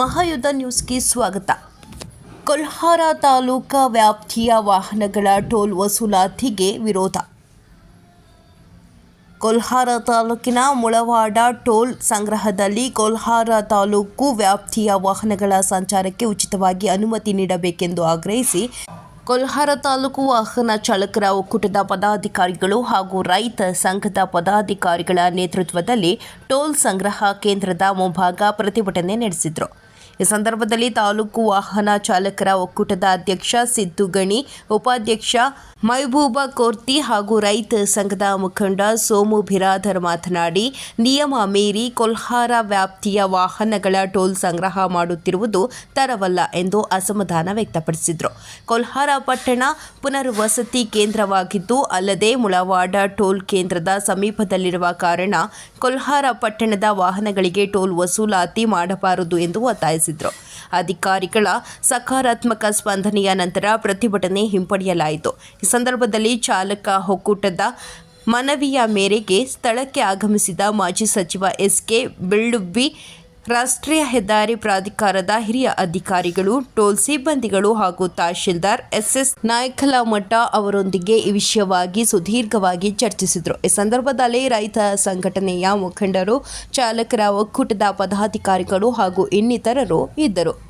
ಮಹಾಯುದ್ಧ ನ್ಯೂಸ್ಗೆ ಸ್ವಾಗತ. ಕೊಲ್ಹಾರ ತಾಲೂಕಾ ವ್ಯಾಪ್ತಿಯ ವಾಹನಗಳ ಟೋಲ್ ವಸೂಲಾತಿಗೆ ವಿರೋಧ. ಕೊಲ್ಹಾರ ತಾಲೂಕಿನ ಮುಳವಾಡ ಟೋಲ್ ಸಂಗ್ರಹದಲ್ಲಿ ಕೊಲ್ಹಾರ ತಾಲೂಕು ವ್ಯಾಪ್ತಿಯ ವಾಹನಗಳ ಸಂಚಾರಕ್ಕೆ ಉಚಿತವಾಗಿ ಅನುಮತಿ ನೀಡಬೇಕೆಂದು ಆಗ್ರಹಿಸಿ, ಕೊಲ್ಹಾರ ತಾಲೂಕು ವಾಹನ ಚಾಲಕರ ಒಕ್ಕೂಟದ ಪದಾಧಿಕಾರಿಗಳು ಹಾಗೂ ರೈತ ಸಂಘದ ಪದಾಧಿಕಾರಿಗಳ ನೇತೃತ್ವದಲ್ಲಿ ಟೋಲ್ ಸಂಗ್ರಹ ಕೇಂದ್ರದ ಮುಂಭಾಗ ಪ್ರತಿಭಟನೆ ನಡೆಸಿದರು. ಈ ಸಂದರ್ಭದಲ್ಲಿ ತಾಲೂಕು ವಾಹನ ಚಾಲಕರ ಒಕ್ಕೂಟದ ಅಧ್ಯಕ್ಷ ಸಿದ್ದು ಗಣಿ, ಉಪಾಧ್ಯಕ್ಷ ಮೈಬೂಬ ಕೋರ್ತಿ ಹಾಗೂ ರೈತ ಸಂಘದ ಮುಖಂಡ ಸೋಮು ಬಿರಾದರ್ ಮಾತನಾಡಿ, ನಿಯಮ ಮೀರಿ ಕೊಲ್ಹಾರ ವ್ಯಾಪ್ತಿಯ ವಾಹನಗಳ ಟೋಲ್ ಸಂಗ್ರಹ ಮಾಡುತ್ತಿರುವುದು ತರವಲ್ಲ ಎಂದು ಅಸಮಾಧಾನ ವ್ಯಕ್ತಪಡಿಸಿದರು. ಕೊಲ್ಹಾರ ಪಟ್ಟಣ ಪುನರ್ವಸತಿ ಕೇಂದ್ರವಾಗಿದ್ದು, ಅಲ್ಲದೆ ಮುಳವಾಡ ಟೋಲ್ ಕೇಂದ್ರದ ಸಮೀಪದಲ್ಲಿರುವ ಕಾರಣ ಕೊಲ್ಹಾರ ಪಟ್ಟಣದ ವಾಹನಗಳಿಗೆ ಟೋಲ್ ವಸೂಲಾತಿ ಮಾಡಬಾರದು ಎಂದು ಒತ್ತಾಯಿಸಿದರು. ಅಧಿಕಾರಿಗಳ ಸಕಾರಾತ್ಮಕ ಸ್ಪಂದನೆಯ ನಂತರ ಪ್ರತಿಭಟನೆ ಹಿಂಪಡೆಯಲಾಯಿತು. ಈ ಸಂದರ್ಭದಲ್ಲಿ ಚಾಲಕ ಒಕ್ಕೂಟದ ಮನವಿಯ ಮೇರೆಗೆ ಸ್ಥಳಕ್ಕೆ ಆಗಮಿಸಿದ ಮಾಜಿ ಸಚಿವ ಎಸ್ಕೆ ಬೆಳ್ಳುಬ್ಬಿ ರಾಷ್ಟ್ರೀಯ ಹೆದ್ದಾರಿ ಪ್ರಾಧಿಕಾರದ ಹಿರಿಯ ಅಧಿಕಾರಿಗಳು, ಟೋಲ್ ಸಿಬ್ಬಂದಿಗಳು ಹಾಗೂ ತಹಶೀಲ್ದಾರ್ ಎಸ್ಎಸ್ ನಾಯಕಲಮಠ ಅವರೊಂದಿಗೆ ಈ ವಿಷಯವಾಗಿ ಸುದೀರ್ಘವಾಗಿ ಚರ್ಚಿಸಿದರು. ಈ ಸಂದರ್ಭದಲ್ಲಿ ರೈತ ಸಂಘಟನೆಯ ಮುಖಂಡರು, ಚಾಲಕರ ಒಕ್ಕೂಟದ ಪದಾಧಿಕಾರಿಗಳು ಹಾಗೂ ಇನ್ನಿತರರು ಇದ್ದರು.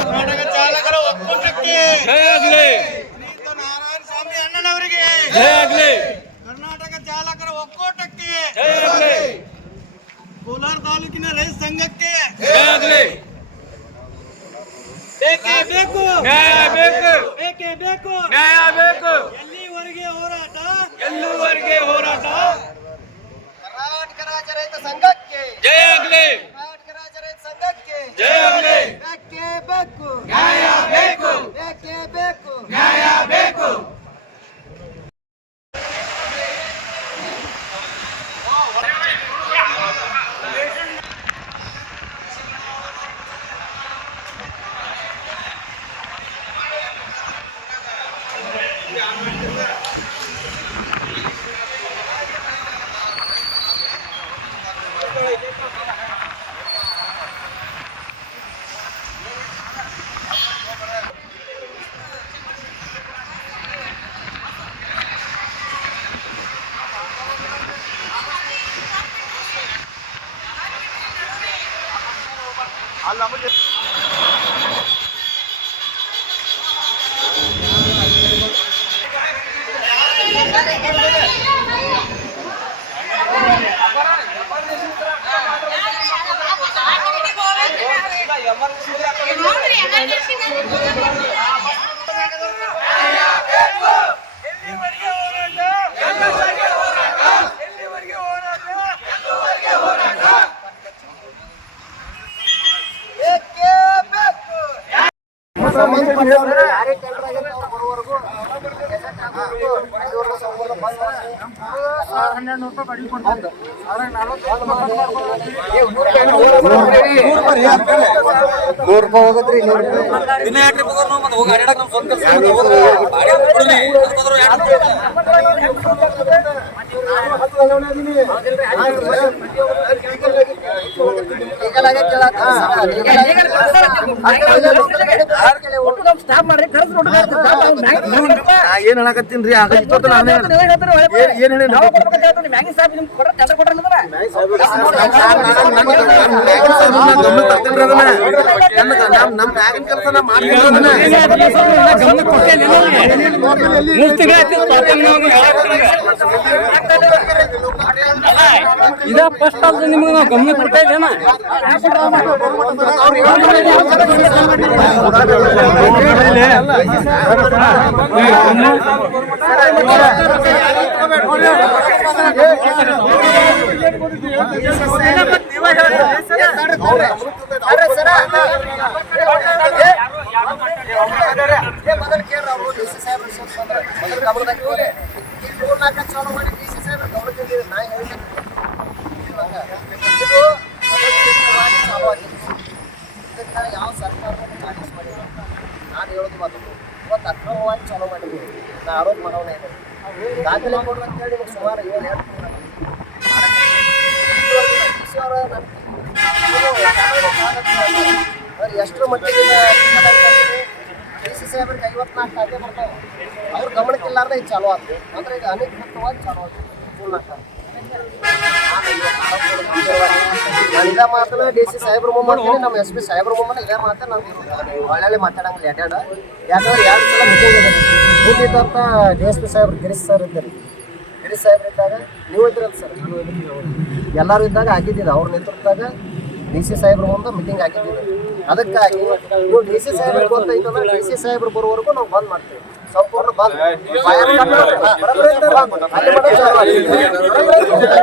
ಕರ್ನಾಟಕ ಚಾಲಕರ ಒಕ್ಕೂಟಕ್ಕೆ ಜಯ ಆಗ್ಲಿ ಪುನೀತ ನಾರಾಯಣ ಸ್ವಾಮಿ ಅಣ್ಣನವರಿಗೆ ಜಯ ಆಗ್ಲಿ ಕರ್ನಾಟಕ ಚಾಲಕರ ಒಕ್ಕೂಟಕ್ಕೆ ಜಯ ಆಗ್ಲಿ ಕೋಲಾರ ತಾಲೂಕಿನ ರೈತ ಸಂಘಕ್ಕೆ ಬೇಕೇ ಬೇಕು. ನ್ಯಾಯ ಬೇಕು. ಬೇಕೇ ಬೇಕು. ನ್ಯಾಯ ಬೇಕು. ಎಲ್ಲಿವರೆಗೆ ಹೋರಾಟ? ಎಲ್ಲೂವರೆಗೆ ಹೋರಾಟ? ಕರ್ನಾಟಕ ರಾಜ್ಯ ರೈತ ಸಂಘಕ್ಕೆ. ಜಯ ಆಗ್ಲಿ. ಕರ್ನಾಟಕ ರಾಜ್ಯ ರೈತ ಸಂಘಕ್ಕೆ. ಜಯ Allah ಬೇಕೇ ಬೇಕು ಯಾರೇ ಟೆಂಡರ್ ಆಗೈತೆ ಅವ್ರು ಬರೋವರೆಗೂ ಗೆಜೆಟ್ ಹಾಕೋವರೆಗೂ ಐದುವರೆ ಸಾವಿರ ಬಂದ ಹನ್ನೆರಡು ರೂಪಾಯಿ ಕಡಿಮೆ ನೂರು ರೂಪಾಯಿ ಹೋಗತ್ರಿ ನೂರು ರೂಪಾಯಿ ಸ್ಟಾಪ್ ಮಾಡ್ರಿ ಕರೆಸ್ ಏನ್ ಹೇಳಕತ್ತೀನ್ರಿ ಆಗೈತ್ ತೋಟ ನಾನೇ ಏನ್- ಏನ್ ಹೇಳಿ ಗಮನ ತರ್ತೀನ್ರಿ ಇದ ಫಸ್ಟ್ ಅಲ್ದ ನಿಮ್ಗೆ ನಾವು ಗಮನ ಕೊಡ್ತಾ ಇದ್ದೇನ ಯಾವ ಸರ್ಕಾರ ನಾನು ಹೇಳೋದು ಮಾತು ಇವತ್ತು ಅಕ್ರಮವಾಗಿ ಚಾಲೂ ಮಾಡಿದ್ವಿ ನಾ ಆರೋಪ ಮಾಡೋಣ ಇದೆ ದಾಖಲೆ ಕೊಡು ಅಂತ ಹೇಳಿ ನಿಮ್ಗೆ ಸುಮಾರು ಏಳು ಎರಡು ಎಷ್ಟರ ಮಟ್ಟಿಗೆ ಡಿ ಸಿ ಸಾಹೇಬ್ರಿಗೆ ಐವತ್ನಾಲ್ಕು ಖಾತೆ ಬರ್ತಾವೆ. ಅವ್ರ ಗಮನಕ್ಕಿಲ್ಲಾರ್ದೆ ಇದು ಚಾಲು ಆಯ್ತು ಅಂದ್ರೆ ಇದು ಅನಧಿಕೃತವಾಗಿ ಚಾಲು ನಾನು ಇದ ಮಾತನ್ನ ಡಿ ಸಿ ಸಾಹೇಬ್ರ ಮುಂದೆ ನಮ್ಮ ಎಸ್ ಪಿ ಸಾಹೇಬ್ರ ಮುಂದೆ ಇದೇ ಮಾತ್ರ ನಾವು ಒಳ್ಳೆ ಮಾತಾಡಂಗಿಲ್ಲ ಯಾಡ್ಯಾಡ ಯಾಕಂದ್ರೆ ಎರಡು ಸಲ ಮೀಟಿಂಗ್ ಮುಂದಿದ್ದಂತ ಡಿ ಎಸ್ ಪಿ ಸಾಹೇಬ್ರು ಗಿರೀಶ್ ಸರ್ ಇದ್ದಾರೆ. ಗಿರೀಶ್ ಸಾಹೇಬ್ರು ಇದ್ದಾಗ ನೀವು ಇದ್ರಲ್ಲ ಸರ್ ಎಲ್ಲರೂ ಇದ್ದಾಗ ಆಗಿದ್ದಿದೆ ಅವ್ರ ನೇತೃತ್ವದಾಗ ಡಿ ಸಿ ಸಾಹೇಬ್ರ ಮುಂದೆ ಮೀಟಿಂಗ್ ಆಗಿದ್ದಿದೆ ಅದಕ್ಕಾಗಿ ನೀವು ಡಿ ಸಿ ಸಾಹೇಬ್ರಿಗೆ ಅಂದ್ರೆ ಡಿ ಸಿ ಸಾಹೇಬ್ರು ಬರೋವರೆಗೂ ನಾವು ಬಂದ್ ಮಾಡ್ತೀವಿ. ಸಂಪೂರ್ಣ ಫೈರ್. ಅಲ್ಲಿ ಮಾಡೋದು ಚಾಲು ಆಗಿದೆ.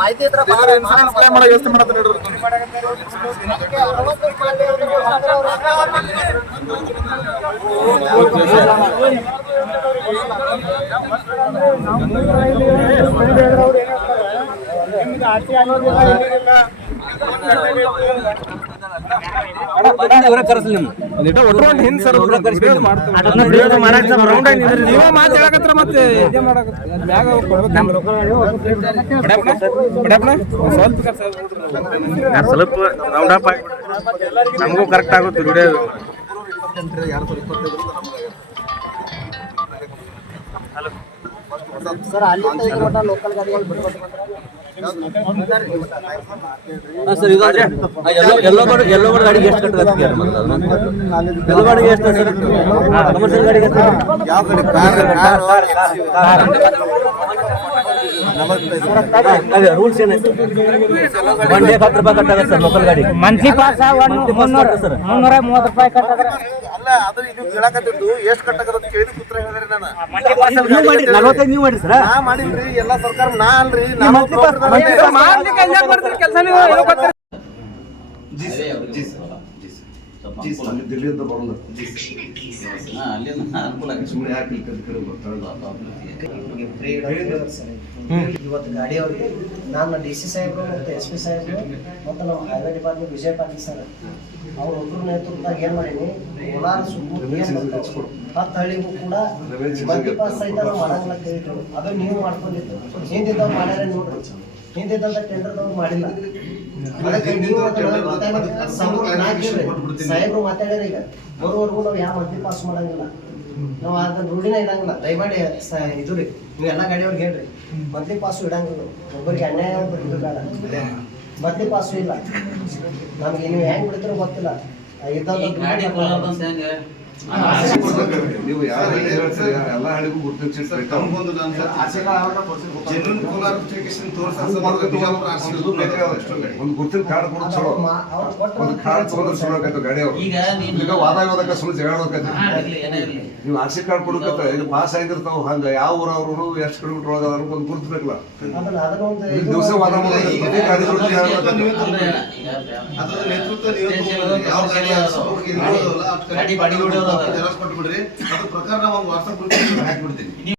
ಮಾಹಿತಿ ಇದ್ರ ಅದಕ್ಕೆ ಅರವತ್ತು ರೂಪಾಯಿ ಹತ್ತಿರ ಅವ್ರು ನೀವೇ ಮಾತಾಡಕತ್ರ ಮತ್ತೆ ಇದೇ ಮಾಡಕತ್ರ ಮ್ಯಾಗ ಸ್ವಲ್ಪ ರೌಂಡ್ ಅಪ್ ನಮಗೂ ಕರೆಕ್ಟ್ ಆಗುತ್ತೆ ದುಡಿಯೋದು ಸರ್ ಅಲ್ಲಿ ಲೋಕಲ್ ಗಾಡಿಗಳು ಸರ್ ಇದಾದ್ರೆ ಎಲ್ಲೋ ಬಾಡಿ ಎಲ್ಲೋ ಬಾಡಿ ಗಾಡಿಗೆ ಎಷ್ಟು ಕಟ್ಟಕ್ಕೆ ಎಲ್ಲೋ ಬಾಡಿಗೆ ಎಷ್ಟು ಸರ್ ಕಮರ್ಷಿಯಲ್ ಗಾಡಿಗೆ ಎಷ್ಟು ಯಾವ ಕಡೆ ಕಾರ್ ರೂಲ್ಸ್ ರೂಪಾಯಿ ಸರ್ ಮಂತ್ಲಿ ಪಾಸ್ ಮುನ್ನೂರ ಸರ್. ಮೂವತ್ತು ರೂಪಾಯಿ ಅಲ್ಲ ಅದು ಇದು ಕೇಳಕತ್ತಿದ್ದು ಎಷ್ಟು ಕಟ್ಟಕತ್ತ ಕೇಳಿ ಕೂತ್ರ ನಾನು. ನೀವು ಮಾಡಿ ಸರ್ ಎಲ್ಲ ಸರ್ಕಾರ ನಾ ಅಲ್ರಿ ನಾ ಮಾಡ್ಲಿಕ್ಕೆ ಕೆಲಸ ಜಿ ಸರ್ ಜಿ ಸರ್ ಇವತ್ತು ಗಾಡಿ ಅವ್ರಿಗೆ ನಾನು ಡಿ ಸಿ ಸಾಹೇಬರು ಮತ್ತು ಎಸ್ ಪಿ ಸಾಹೇಬರು ಮತ್ತು ನಮ್ಮ highway department Vijay Patil sir ಅವ್ರ ಒಬ್ಬರು ನೇತೃತ್ವದಾಗ ಏನು ಮಾಡೀನಿ? ಕೋಲಾರ ಹತ್ತು ಹಳ್ಳಿಗೂ ಕೂಡ ಮದ್ಯಪಾನ ಸಹಿತ ನಾವು ಅದು ನೀವು ಮಾಡ್ಕೊಂಡಿದ್ದು. ಹಿಂದಿದ್ದವ್ರು ಮಾಡ್ಯಾರ ನೋಡ್ರಿ. ಹಿಂದಿದ್ದಂಥ ಮಾಡಿಲ್ಲ. ಸಾಹೇಬ್ರು ಮಾತಾಡ್ಯಾರ ಈಗ. ಬರೋವರೆಗೂ ನಾವು ಯಾವ ಮಂತ್ಲಿ ಪಾಸ್ ಮಾಡಂಗಿಲ್ಲ. ನಾವು ಅದ ರೂಢಿನ ಇಡಂಗಿಲ್ಲ. ದಯಮಾಡಿ ಇದು ರೀ. ನೀವು ಎಲ್ಲ ಗಾಡಿಯವ್ರಿಗೆ ಹೇಳ್ರಿ. ಮಂತ್ಲಿ ಪಾಸು ಇಡಂಗಿಲ್ಲ ಒಬ್ಬರಿಗೆ ಅನ್ಯಾಯ ಇದು ಬೇಡ. ಪಾಸು ಇಲ್ಲ. ನಮ್ಗೆ ನೀವು ಹೆಂಗ್ ಬಿಡ್ತೀರೋ ಗೊತ್ತಿಲ್ಲ. ಇದ್ದಂತ ನೀವು ಹಳ್ಳಿ ಹೇಳ್ತೀರಿ ಎಲ್ಲ ಹಳ್ಳಿಗೂ ಗುರುತಿಸಿ ಒಂದು ಗುರುತಿನ ಕಾರ್ಡ್ ಕೊಡೋದು ಚಲೋ ಒಂದು ಕಾರ್ಡ್ ತಗೊಂಡ್ರೆ ಚಲೋ ಆಗತ್ತೆ ಗಾಡಿ ಈಗ ನೀನು- ಈಗ ವಾದ ಹೋದಕ್ಕೆ ಇರ್ಲಿ. ನೀವು ಆರ್ ಕಾರ್ಡ್ ಕೊಡಕತ್ತ ಇದು ಪಾಸ್ ಆಗಿರ್ತಾವ ಹಂಗ ಯಾವ ಊರವ್ರು ಎಷ್ಟು ಕಿಲೋಮೀಟರ್ ಒಳಗ ಅವ್ರಿಗೆ ಒಂದು ಗುರುತು ಬೇಕಲ್ಲ ದಿವಸ ವಾದ ನೇತೃತ್ವ ಅದ. ಜೆರಾಕ್ಸ್ ಕೊಟ್ಬಿಡ್ರಿ ಅದ್ರ ಪ್ರಕಾರ ನಾವು ಒಂದು ವಾಟ್ಸಪ್ ಗ್ರೂಪ್ ಹಾಕ್ಬಿಡ್ತೀನಿ